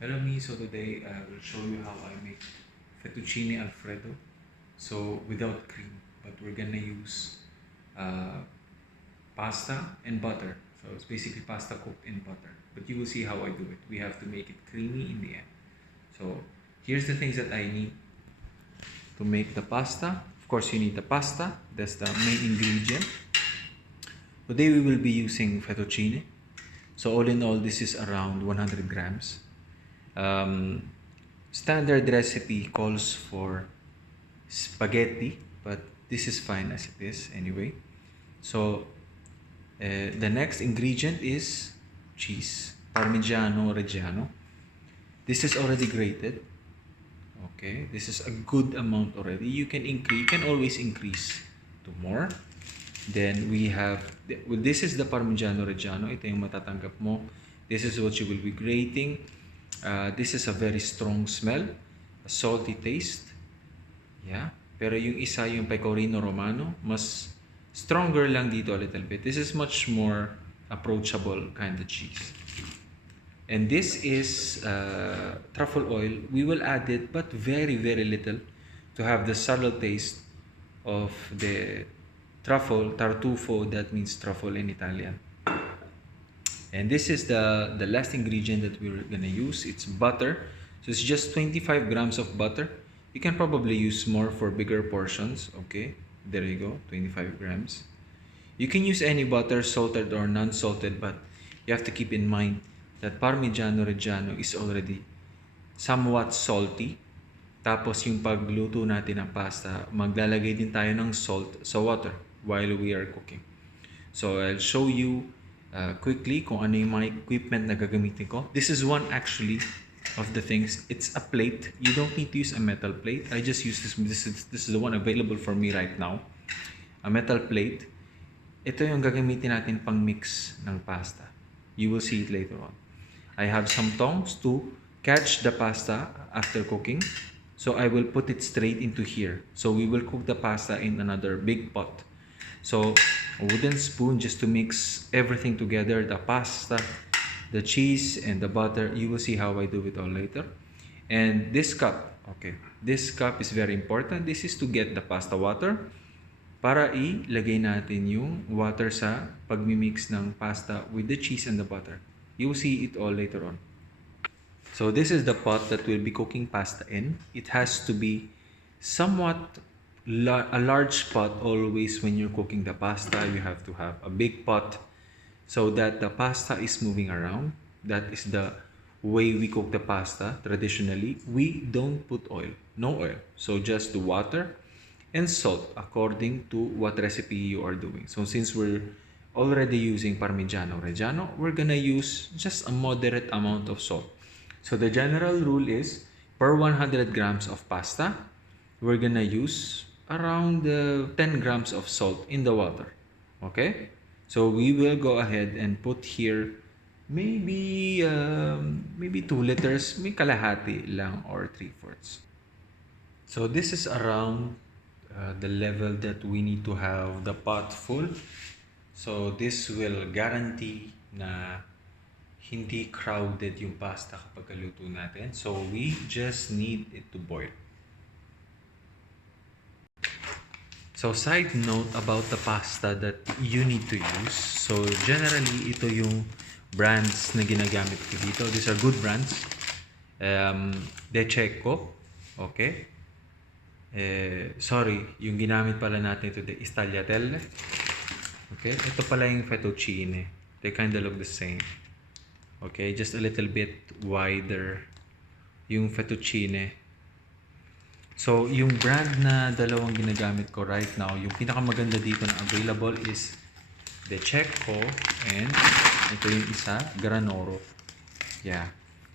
Hello me, so today I will show you how I make fettuccine Alfredo. So without cream, but we're gonna use uh, pasta and butter. So it's basically pasta cooked in butter. But you will see how I do it. We have to make it creamy in the end. So here's the things that I need to make the pasta. Of course, you need the pasta. That's the main ingredient. Today we will be using fettuccine. So all in all, this is around 100 grams. Um, Standard recipe calls for spaghetti, but this is fine as it is anyway. So the next ingredient is cheese, Parmigiano Reggiano. This is already grated. Okay, this is a good amount already. You can increase, you can always increase to more. Then we have, well, this is the Parmigiano Reggiano. Ito yung matatanggap mo. This is what you will be grating. This is a very strong smell, a salty taste. Yeah. Pero yung isa, yung Pecorino Romano, mas stronger lang dito a little bit. This is much more approachable kind of cheese. And this is truffle oil. We will add it, but very, very little to have the subtle taste of the truffle, tartufo, that means truffle in Italian. And this is the last ingredient that we're gonna use. It's butter. So it's just 25 grams of butter. You can probably use more for bigger portions. Okay, there you go, 25 grams. You can use any butter, salted or non-salted, but you have to keep in mind that Parmigiano Reggiano is already somewhat salty. Tapos yung pagluto natin ng pasta, maglalagay din tayo ng salt sa water while we are cooking. So I'll show you quickly kung ano yung mga equipment na gagamitin ko. This is one actually of the things. It's a plate. You don't need to use a metal plate. I just use this. This is the one available for me right now. A metal plate. Ito yung gagamitin natin pang mix ng pasta. You will see it later on. I have some tongs to catch the pasta after cooking. So I will put it straight into here. So we will cook the pasta in another big pot. So a wooden spoon just to mix everything together, the pasta, the cheese, and the butter. You will see how I do it all later. And this cup, okay, this cup is very important. This is to get the pasta water para ilagay natin yung water sa pagmimix ng pasta with the cheese and the butter. You will see it all later on. So this is the pot that we'll be cooking pasta in. It has to be somewhat a large pot always when you're cooking the pasta. You have to have a big pot so that the pasta is moving around. That is the way we cook the pasta traditionally. We don't put oil, no oil. So just the water and salt according to what recipe you are doing. So since we're already using Parmigiano Reggiano, we're gonna use just a moderate amount of salt. So the general rule is per 100 grams of pasta, we're gonna use around 10 grams of salt in the water. Okay? So we will go ahead and put here maybe 2 liters, may kalahati lang or 3/4. So this is around the level that we need to have the pot full. So this will guarantee na hindi crowded yung pasta kapag luto natin. So we just need it to boil. So side note about the pasta that you need to use. So generally ito yung brands na ginagamit ko dito. These are good brands. De Cecco. Okay. Sorry, yung ginamit pala natin today is tagliatelle. Okay, ito pala yung fettuccine. They kind of look the same. Okay, just a little bit wider yung fettuccine. So, yung brand na dalawang ginagamit ko right now, yung pinakamaganda dito na available is De Cecco and ito yung isa, Granoro. Yeah.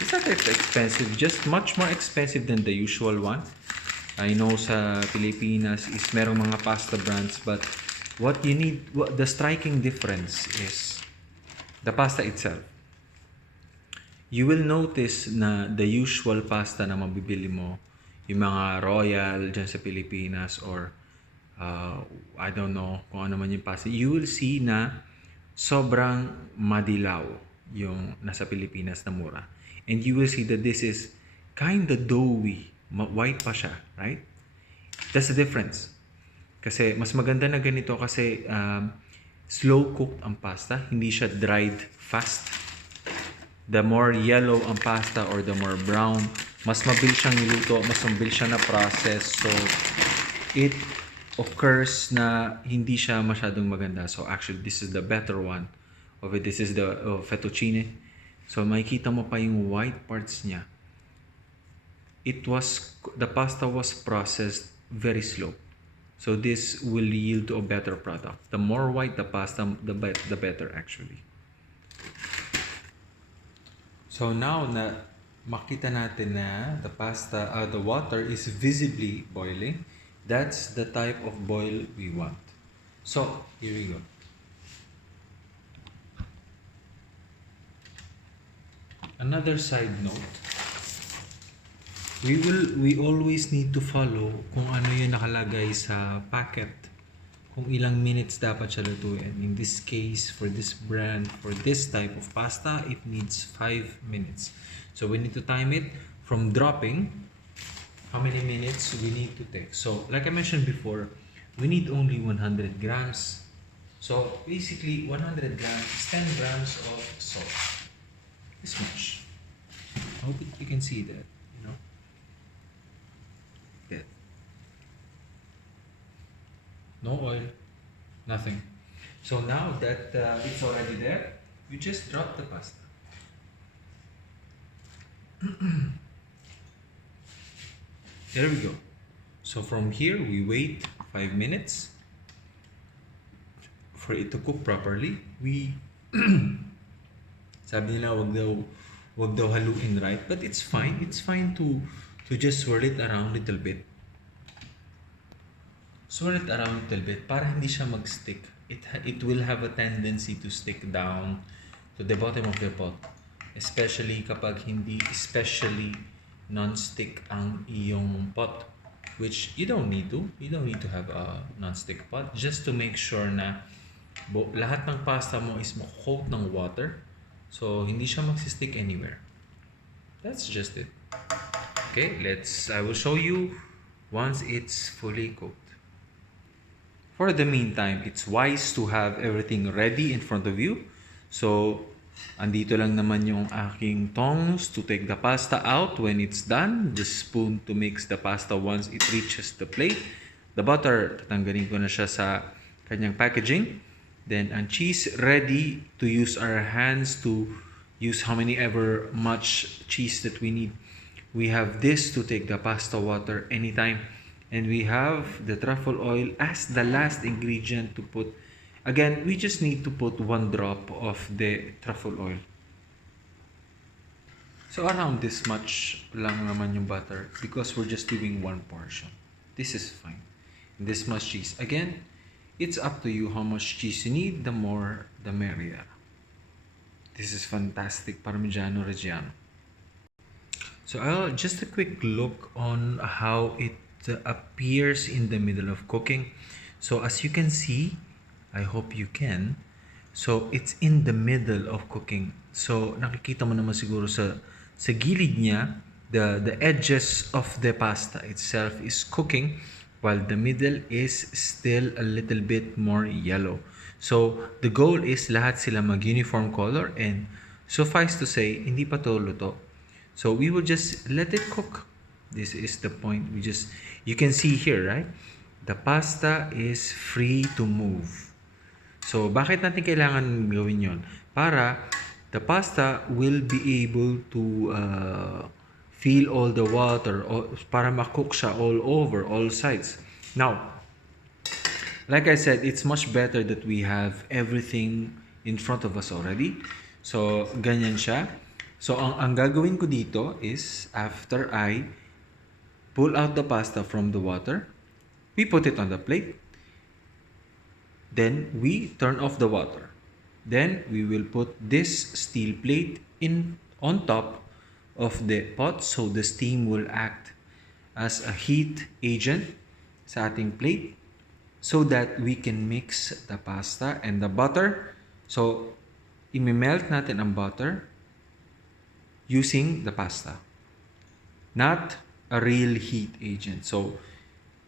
It's not that expensive, just much more expensive than the usual one. I know sa Pilipinas is merong mga pasta brands, but what you need, the striking difference is the pasta itself. You will notice na the usual pasta na mabibili mo, yung mga Royal dyan sa Pilipinas or I don't know kung ano man yung pasta, you will see na sobrang madilaw yung nasa Pilipinas na mura. And you will see that this is kind of doughy. White pa siya, right? That's the difference. Kasi mas maganda na ganito kasi slow cooked ang pasta. Hindi siya dried fast. The more yellow ang pasta or the more brown, mas mabilis siyang niluto, mas mabilis siya na process. So, it occurs na hindi siya masyadong maganda. So, actually, this is the better one of it. This is the fettuccine. So, makikita mo pa yung white parts niya. The pasta was processed very slow. So, this will yield to a better product. The more white the pasta, the better actually. So, now na makita natin na the water is visibly boiling, that's the type of boil we want. So, here we go. Another side note, we always need to follow kung ano yung nakalagay sa packet, kung ilang minutes dapat siya lutuin. In this case, for this brand, for this type of pasta, it needs 5 minutes. So we need to time it from dropping, how many minutes we need to take. So like I mentioned before, we need only 100 grams. So basically 100 grams is 10 grams of salt. This much. I hope you can see that, you know. That. No oil, nothing. So now that it's already there, you just drop the pasta. There we go. So from here, we wait 5 minutes for it to cook properly. Sabi nila wag daw haluin, right? But it's fine. It's fine to just swirl it around a little bit. Swirl it around a little bit para hindi siya mag-stick. It will have a tendency to stick down to the bottom of the pot. Especially kapag especially non-stick ang iyong pot. Which you don't need to. You don't need to have a non-stick pot. Just to make sure na lahat ng pasta mo is coat ng water. So, hindi siya magsistick anywhere. That's just it. Okay, I will show you once it's fully cooked. For the meantime, it's wise to have everything ready in front of you. So, andito lang naman yung aking tongs to take the pasta out when it's done. The spoon to mix the pasta once it reaches the plate. The butter, tatanggalin ko na siya sa kanyang packaging. Then, ang cheese ready to use our hands to use how many ever much cheese that we need. We have this to take the pasta water anytime. And we have the truffle oil as the last ingredient to put. Again, we just need to put 1 drop of the truffle oil. So, around this much lang naman yung butter because we're just doing 1 portion. This is fine. This much cheese. Again, it's up to you how much cheese you need. The more, the merrier. This is fantastic Parmigiano Reggiano. So just a quick look on how it appears in the middle of cooking. So as you can see, I hope you can. So it's in the middle of cooking. So nakikita mo naman siguro sa gilid niya, the edges of the pasta itself is cooking, while the middle is still a little bit more yellow. So, the goal is lahat sila mag-uniform color, and suffice to say, hindi pa to luto. So, we will just let it cook. This is the point. You can see here, right? The pasta is free to move. So, bakit natin kailangan gawin yon? Para the pasta will be able to feel all the water, para ma-cook siya all over, all sides. Now, like I said, it's much better that we have everything in front of us already. So, ganyan siya. So, ang gagawin ko dito is, after I pull out the pasta from the water, we put it on the plate. Then, we turn off the water. Then, we will put this steel plate on top of the pot so the steam will act as a heat agent sa ating plate so that we can mix the pasta and the butter. So, imemelt natin ang butter. using the pasta, not a real heat agent. So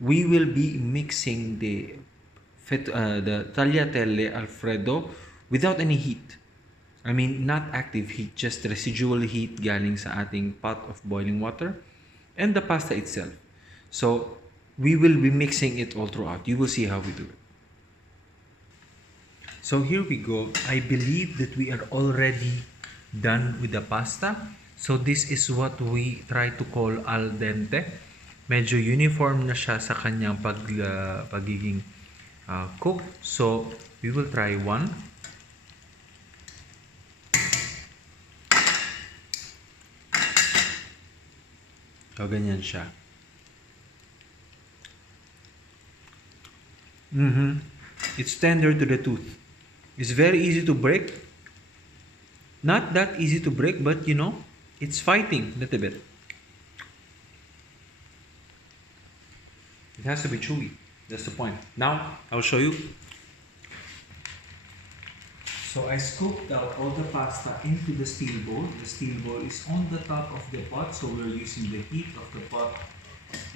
we will be mixing the tagliatelle Alfredo without any heat. I mean, not active heat, just residual heat galing sa ating pot of boiling water and the pasta itself. So we will be mixing it all throughout. You will see how we do it. So here we go. I believe that we are already done with the pasta. So this is what we try to call al dente. Medyo uniform na siya sa kanyang pagiging cook. So we will try one. So ganyan siya. It's tender to the tooth. It's very easy to break. Not that easy to break, but you know, it's fighting a little bit. It has to be chewy. That's the point. Now, I'll show you. So I scooped out all the pasta into the steel bowl. The steel bowl is on the top of the pot, so we're using the heat of the pot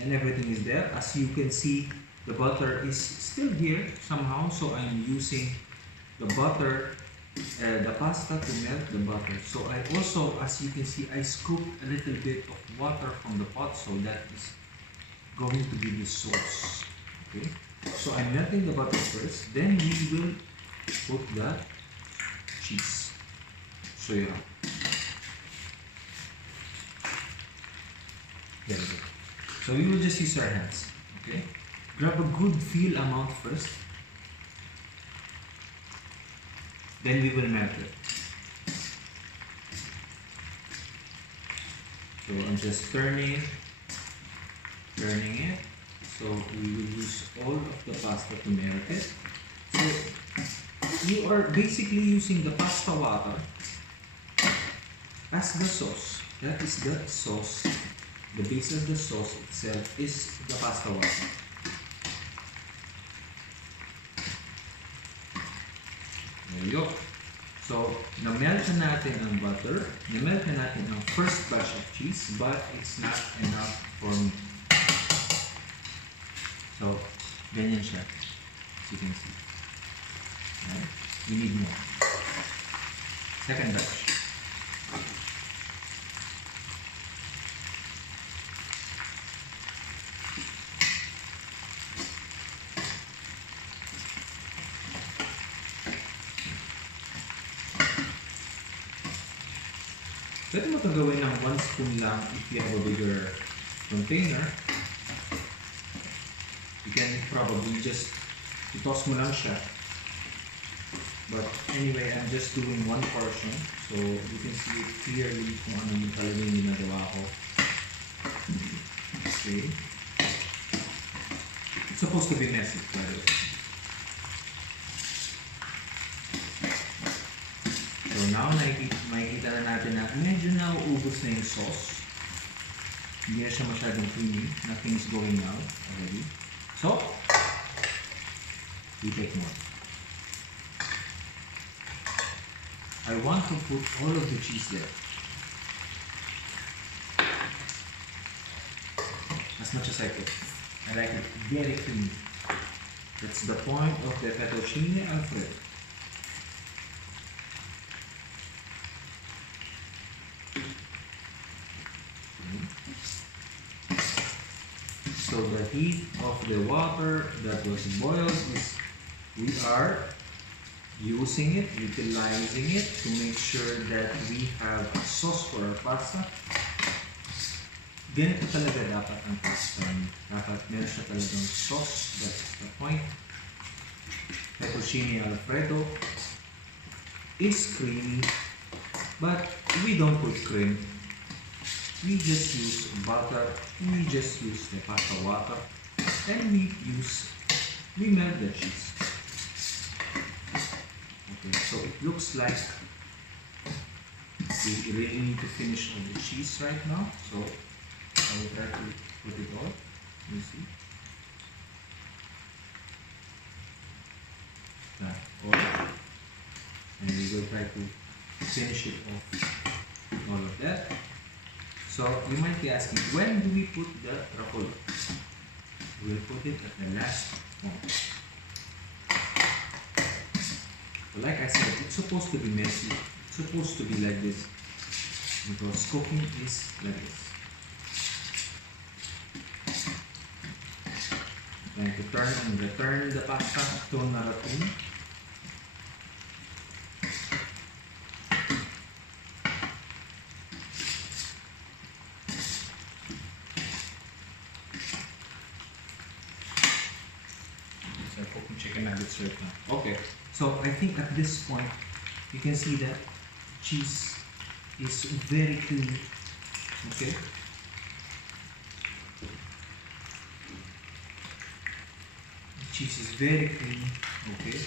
and everything is there. As you can see, the butter is still here somehow, so I'm using the butter, the pasta to melt the butter. So I also, as you can see, I scooped a little bit of water from the pot, so that is going to be the sauce. Okay, so I'm melting the butter first, then we will put the cheese. So yeah, there we go. So we will just use our hands. Okay, grab a good feel amount first, then we will melt it. So I'm just turning it. So we will use all of the pasta to melt it. So you are basically using the pasta water as the sauce. That is the sauce. The base of the sauce itself is the pasta water. There you go. So, na-melt na natin ang butter. Na-melt na natin ang first batch of cheese, but it's not enough for me. So, ganyan siya. As you can see. Right? We need more. Second batch. Pwede mo itong gawin ng 1 spoon lang if you have a bigger container. You can probably just toss mo lang siya. But anyway, I'm just doing 1 portion. So you can see it clearly kung ano yung talaga yung ginagawa ko. Okay. It's supposed to be messy, by the way. So now, makikita na natin na medyo nauubos na yung sauce. Hindi na siya masyadong creamy. Nothing's going out already. So, we take more. I want to put all of the cheese there. As much as I could. I like it very creamy. That's the point of the fettuccine Alfredo. So the heat of the water that was boiled is, we are using it, utilizing it to make sure that we have a sauce for our pasta. Ganito talaga dapat ang pasta. Dapat meron siya talagang sauce. That's the point. Fettuccine Alfredo is creamy, but we don't put cream. We just use butter, we just use the pasta water, and we melt the cheese. Okay, so it looks like we really need to finish all the cheese right now. So I will try to put it all. You see? All. And we will try to finish it off all of that. So you might be asking, when do we put the truffle? We'll put it at the last moment. So like I said, it's supposed to be messy. It's supposed to be like this because cooking is like this. Going to turn and return the pasta to naratin. So I'm cooking chicken nuggets right now. Okay, so I think at this point you can see that cheese is very clean. Okay. Cheese is very clean. Okay,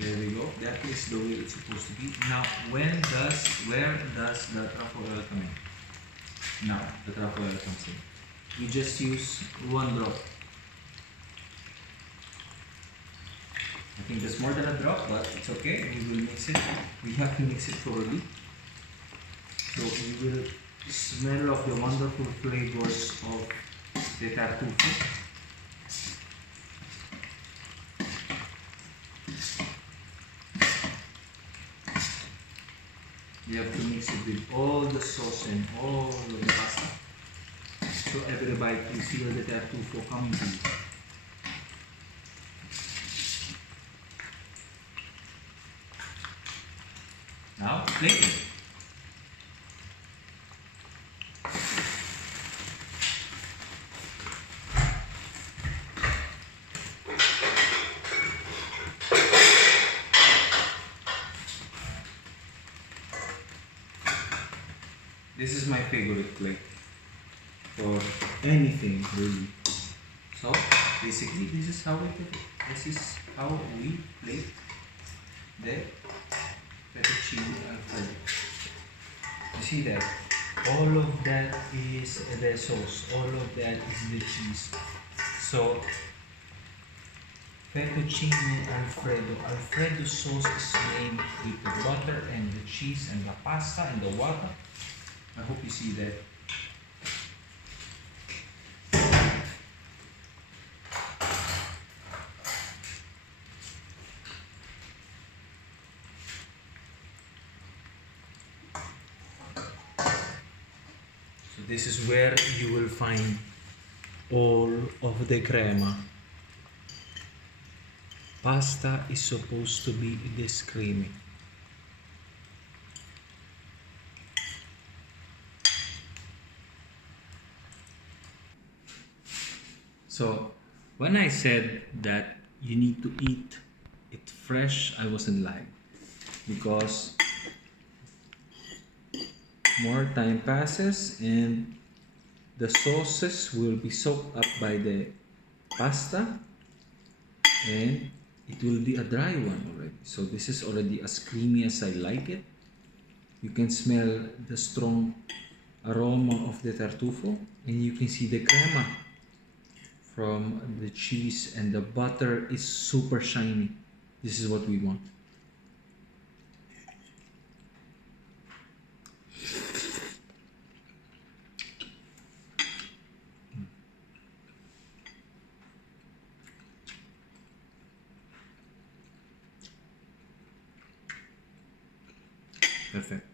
there we go. That is the way it's supposed to be. Now, where does the truffle oil come in? Now, the truffle oil comes in. We just use 1 drop. I think there's more than a drop, but it's okay. We will mix it. We have to mix it thoroughly. So we will smell of the wonderful flavors of the tartufo. You have to mix it with all the sauce and all of the pasta. So every bite you feel the tartufo coming to you. Now plate it. This is my favorite plate for anything really. So basically this is how we put it. This is how we plate the fettuccine Alfredo. You see that? All of that is the sauce. All of that is the cheese. So fettuccine Alfredo. Alfredo sauce is made with the butter and the cheese and the pasta and the water. I hope you see that. So this is where you will find all of the crema. Pasta is supposed to be this creamy. So when I said that you need to eat it fresh, I wasn't lying, because more time passes and the sauces will be soaked up by the pasta and it will be a dry one already. So this is already as creamy as I like it. You can smell the strong aroma of the tartufo and you can see the crema from the cheese, and the butter is super shiny. This is what we want. Perfect.